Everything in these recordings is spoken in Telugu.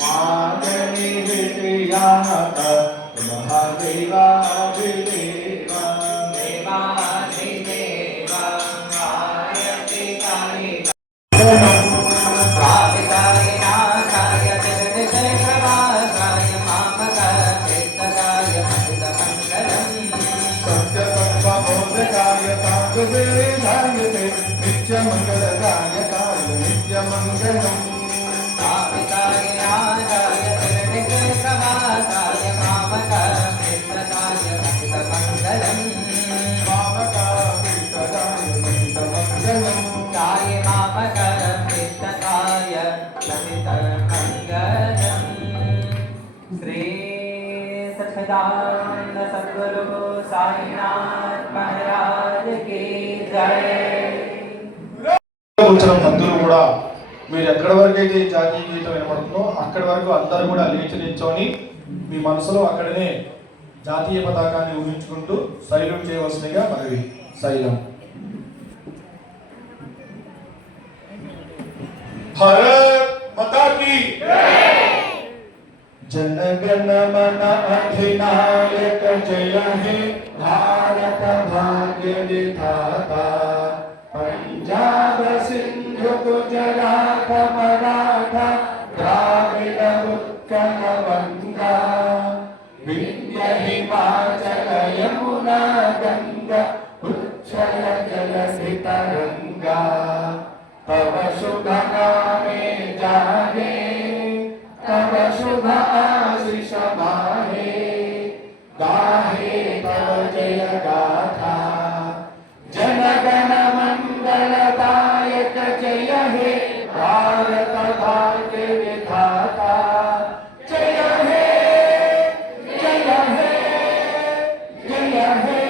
मागणी विद्यानत महादेवाभिदेवा देवाधिदेवा आयति कालिका कालिकाय नाथाय जगन्निधनप्रभासाय मामकाय चित्तकाय सत्यसत्त्वबोधकाय साधुवेदाय नित्यमङ्गलकाय नित्यमङ्गलम् कालिकाय नाथाय जगन्निधनप्रभासाय मामकाय चित्तकाय चित्तमङ्गलम् मामकाय चित्तमङ्गलम् काय मामकाय चित्तकाय चित्तमङ्गलम् श्री सच्चिदानंद सद्गुरु साईनाथ महाराज की जय। భక్తులు కూడా మీరు ఎక్కడి వరకు అయితే జాతీయ గీతం వినపడుతుందో అక్కడి వరకు అందరూ కూడా లేచి నిల్చొని మీ మనసులో అక్కడనే జాతీయ పతాకాన్ని ఊహించుకుంటూ శైలం చేయవలసిందిగా మనవి. శైలం. భారత్ మాతా కీ जनगण मन अधिनायक जय हे भारत भाग्य विधाता पंजाब सिंधु गुजरात मराठा द्राविड उत्कल गंगा विंध्य हिमाचल यमुना गंगा उच्चल जलधि तरंगा तव शुभ नामे जागे तव शुभ आशीष माहे गाहे तव जय गाथा जनगण मंगलदायक जय हे भारत भाग्य विधाता जय हे जय हे जय हे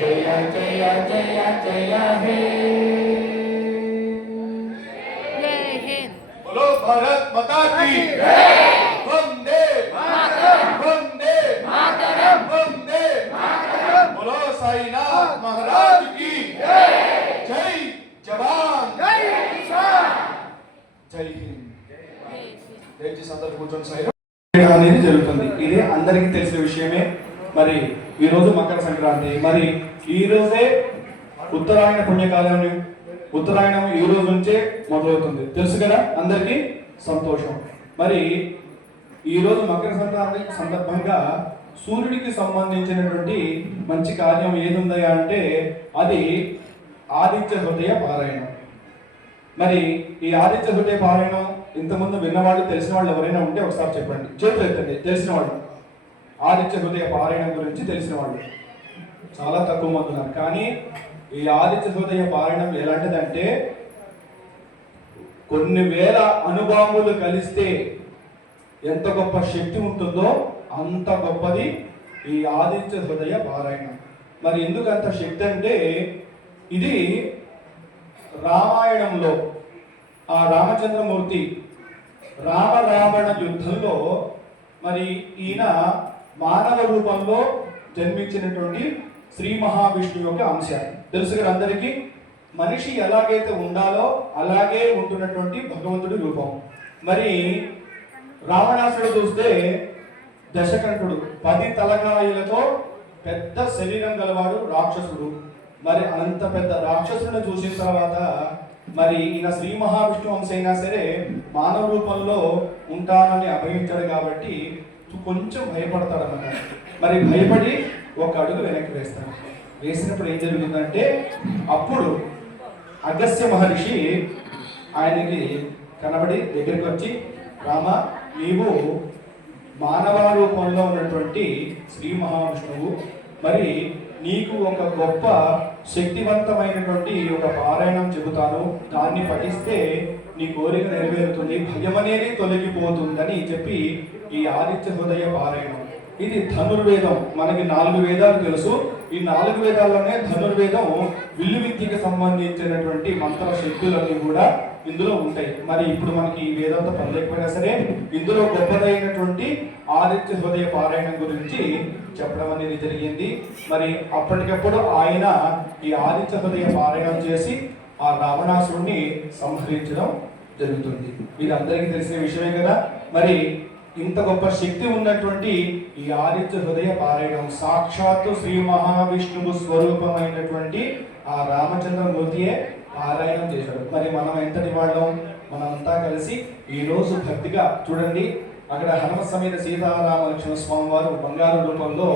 जय जय जय जय हे। बोलो भारत माता की वंदे मातरम वंदे मातरम वंदे मातरम। बोलो साईनाथ महाराज की जय जवान जय किसान जय हिंद। దయచేసి అందరూ కూర్చొని సాయి అనేది జరుగుతుంది. ఇది అందరికీ తెలిసిన విషయమే. మరి ఈ రోజు మకర సంక్రాంతి, మరి ఈ రోజే ఉత్తరాయణ పుణ్యకాలం. ఉత్తరాయణం ఈ రోజు నుంచే మొదలవుతుంది, తెలుసు కదా అందరికీ. సంతోషం. మరి ఈరోజు మకర సంక్రాంతి సందర్భంగా సూర్యుడికి సంబంధించినటువంటి మంచి కార్యం ఏదుందయా అంటే అది ఆదిత్య హృదయ పారాయణం. మరి ఈ ఆదిత్య హృదయ పారాయణం ఇంతకుముందు విన్నవాళ్ళు తెలిసిన వాళ్ళు ఎవరైనా ఉంటే ఒకసారి చెప్పండి, చేతులు ఎత్తండి. తెలిసిన వాళ్ళు ఆదిత్య హృదయ పారాయణం గురించి తెలిసిన వాళ్ళు చాలా తక్కువ మంది ఉన్నారు. కానీ ఈ ఆదిత్య హృదయ పారాయణం ఎలాంటిదంటే కొన్ని వేల అణుబాంబులు కలిస్తే ఎంత గొప్ప శక్తి ఉంటుందో అంత గొప్పది ఈ ఆదిత్య హృదయ పారాయణం. మరి ఎందుకు అంత శక్తి అంటే ఇది రామాయణంలో ఆ రామచంద్రమూర్తి రావణ యుద్ధంలో మరి ఈయన మానవ రూపంలో జన్మించినటువంటి శ్రీ మహావిష్ణువు యొక్క అంశ. తెలుసు కదా అందరికీ. మనిషి ఎలాగైతే ఉండాలో అలాగే ఉంటున్నటువంటి భగవంతుడి రూపం. మరి రావణాసుడు చూస్తే దశకంఠుడు, 10 తలకాయలతో పెద్ద శరీరం గలవాడు రాక్షసుడు. మరి అంత పెద్ద రాక్షసుడిని చూసిన తర్వాత మరి ఈయన శ్రీ మహావిష్ణు అంశ అయినా సరే మానవ రూపంలో ఉంటానని అభయించాడు కాబట్టి కొంచెం భయపడతాడు అన్నమాట. మరి భయపడి ఒక అడుగు వెనక్కి వేస్తాడు. వేసినప్పుడు ఏం జరుగుతుందంటే అప్పుడు అగస్త్య మహర్షి ఆయనకి కనబడి దగ్గరికి వచ్చి, రామ, నీవు మానవ రూపంలో ఉన్నటువంటి శ్రీ మహావిష్ణువు, మరి నీకు ఒక గొప్ప శక్తివంతమైనటువంటి ఒక పారాయణం చెబుతాను, దాన్ని పఠిస్తే నీ కోరిక నెరవేరుతుంది, భయం అనేది తొలగిపోతుందని చెప్పి ఈ ఆదిత్య హృదయ పారాయణం. ఇది ధనుర్వేదం. మనకి 4 వేదాలు తెలుసు. ఈ 4 వేదాల్లోనే ధనుర్వేదం విల్లు విద్యకి సంబంధించినటువంటి మంత్ర శక్తులన్నీ కూడా ఇందులో ఉంటాయి. మరి ఇప్పుడు మనకి ఈ వేదంతో పని లేకపోయినా సరే ఇందులో గొప్పదైనటువంటి ఆదిత్య హృదయ పారాయణం గురించి చెప్పడం అనేది జరిగింది. మరి అప్పటికప్పుడు ఆయన ఈ ఆదిత్య హృదయ పారాయణం చేసి ఆ రావణాసురుణ్ణి సంహరించడం జరుగుతుంది. ఇది అందరికీ తెలిసిన విషయమే కదా. మరి ఇంత గొప్ప శక్తి ఉన్నటువంటి ఈ ఆదిత్య హృదయ పారాయణం సాక్షాత్తు శ్రీ మహావిష్ణువు స్వరూపమైనటువంటి ఆ రామచంద్రమూర్తియే పారాయణం చేశాడు. మరి మనం ఎంతటి వాళ్ళం? మనమంతా కలిసి ఈ రోజు భక్తిగా చూడండి, అక్కడ హనుమ సమేత సీతారామ లక్ష్మణ స్వామి వారు బంగారు రూపంలో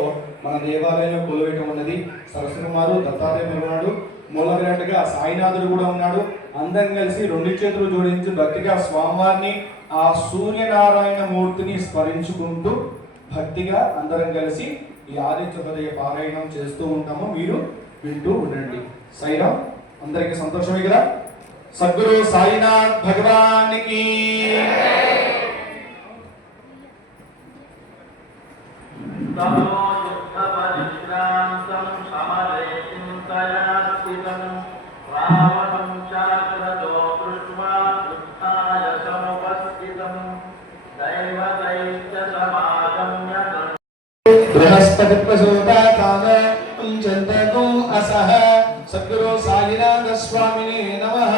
మన దేవాలయంలో కొలువేయటం ఉన్నది. సరస్వతి వారు దత్తాత్రేయుడు ఉన్నాడు, మూలవిరాట్గా సాయినాథుడు కూడా ఉన్నాడు. అందరం కలిసి రెండు చేతులు జోడించి భక్తిగా స్వామివారిని ఆ సూర్యనారాయణ మూర్తిని స్మరించుకుంటూ భక్తిగా అందరం కలిసి ఈ ఆదిత్య హృదయ పారాయణం చేస్తూ ఉంటాము. మీరు వింటూ ఉండండి. సాయిరామ్. అందరికీ సంతోషమే కదా. సద్గురు సాయినాథ్ భగవానికి బృహస్పతి ప్రసూతాకామ కుంచంతకు అసహ సద్గురు సాయినాథ స్వామినే నమః.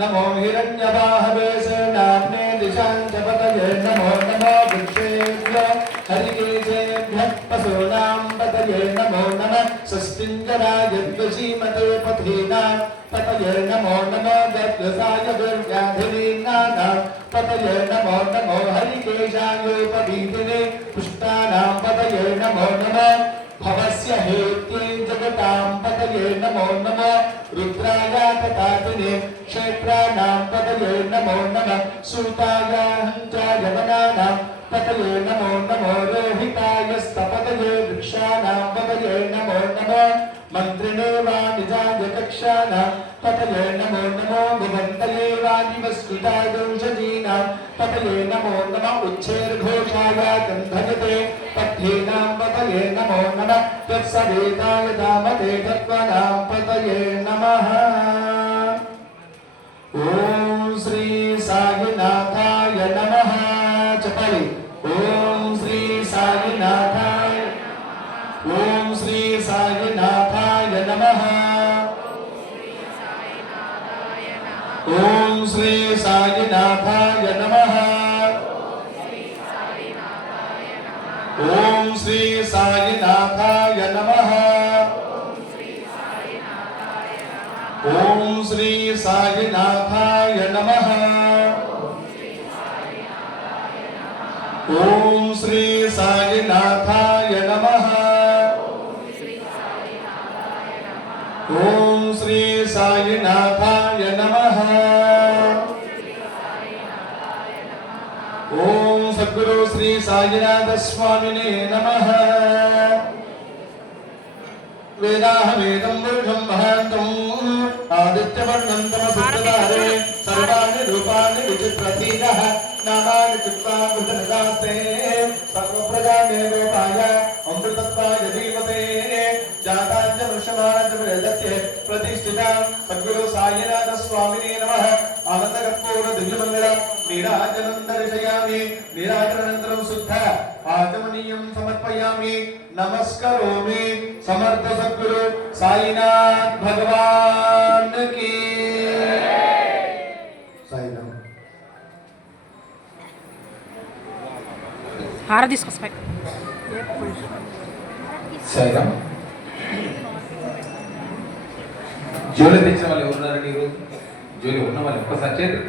నమో హిరణ్యవాహవే నామ్నే దిశాంచపతయే నమో నమో వృక్షేభ్యో హరికేశేభ్యః పశూనాం పతయే నమో నమః. సస్తింజరాయద్వశీమతే పథీనాం పతయే నమో నమో గద్వసాయ దుర్వ్యాధిలీనానాం పతయే నమో నమో హరికేశాయోపవీతినే పుష్టానాం పతయే నమో నమః. భవస్య హేత్యే జగతాం పతయే నమో నమః. రుద్రాయ తథాతినే క్షేత్రానాం పతయే నమో నమః. సూతాయ హంచాయవనానాం పతయే నమో నమో. రోహితాయ స్తపతయే వృక్షానాం పతయే నమో నమః. మంత్రిణే వాణిజాయ కక్షానాం పతయే నమో నమో. భవంతయే వాణివస్కృతాదౌషధీనాం పతయే నమో నమః. ఉచ్ఛేర్ఘోషాయ గంధయతే పథ్యేనాం పతయే నమో నమః. తత్సవేతాయ దామతే తత్వనాం పతయే నమః. ఓం శ్రీ సాయినాథాయ నమః. చెప్పాలి. ఓం శ్రీ సాయినాథాయ, ఓం శ్రీ సాయినాథాయ నమః. ఓం శ్రీ సాయినాథాయ నమః. ఓం శ్రీ సాయినాథాయ నమః. ఓం శ్రీ సాయినాథాయ నమః. ఓం శ్రీ సాయినాథాయ నమః. ఓం శ్రీ సాయినాథాయ నమః. ఓం సద్గురు శ్రీ సాయినాథ స్వామినే నమః. వేదాహమేదం వరుషం మహాంతం ఆదిత్యవర్ణం తమసుప్రదారే సర్వాణి రూపాణి విచిత్రతీరః నామాని చిత్వా కృతనిదాస్తే సర్వప్రజామేవోపాయ అమృతత్వాయ ధీమతే జాతాంచ వృషమాణంచ ప్రయజత్యే ప్రతిష్ఠితాం సద్గురు సాయినాథ స్వామినే నమః. ఆనందకర్పూర దివ్యమంగళ నీరాజనం దర్శయామి. నీరాజనానంతరం శుద్ధ ఆచమనీయం సమర్పయామి. నమస్కరోమి. సమర్థ సద్గురు సాయినాథ్ భగవాన్ కి సాయిరామ్. హార తీసుకొస్తాయి. సాయిరామ్. జోలి తెచ్చిన వాళ్ళు ఎవరున్నారండి ఈరోజు? జోలి ఉన్న వాళ్ళు ఒక్కసారి చేతులు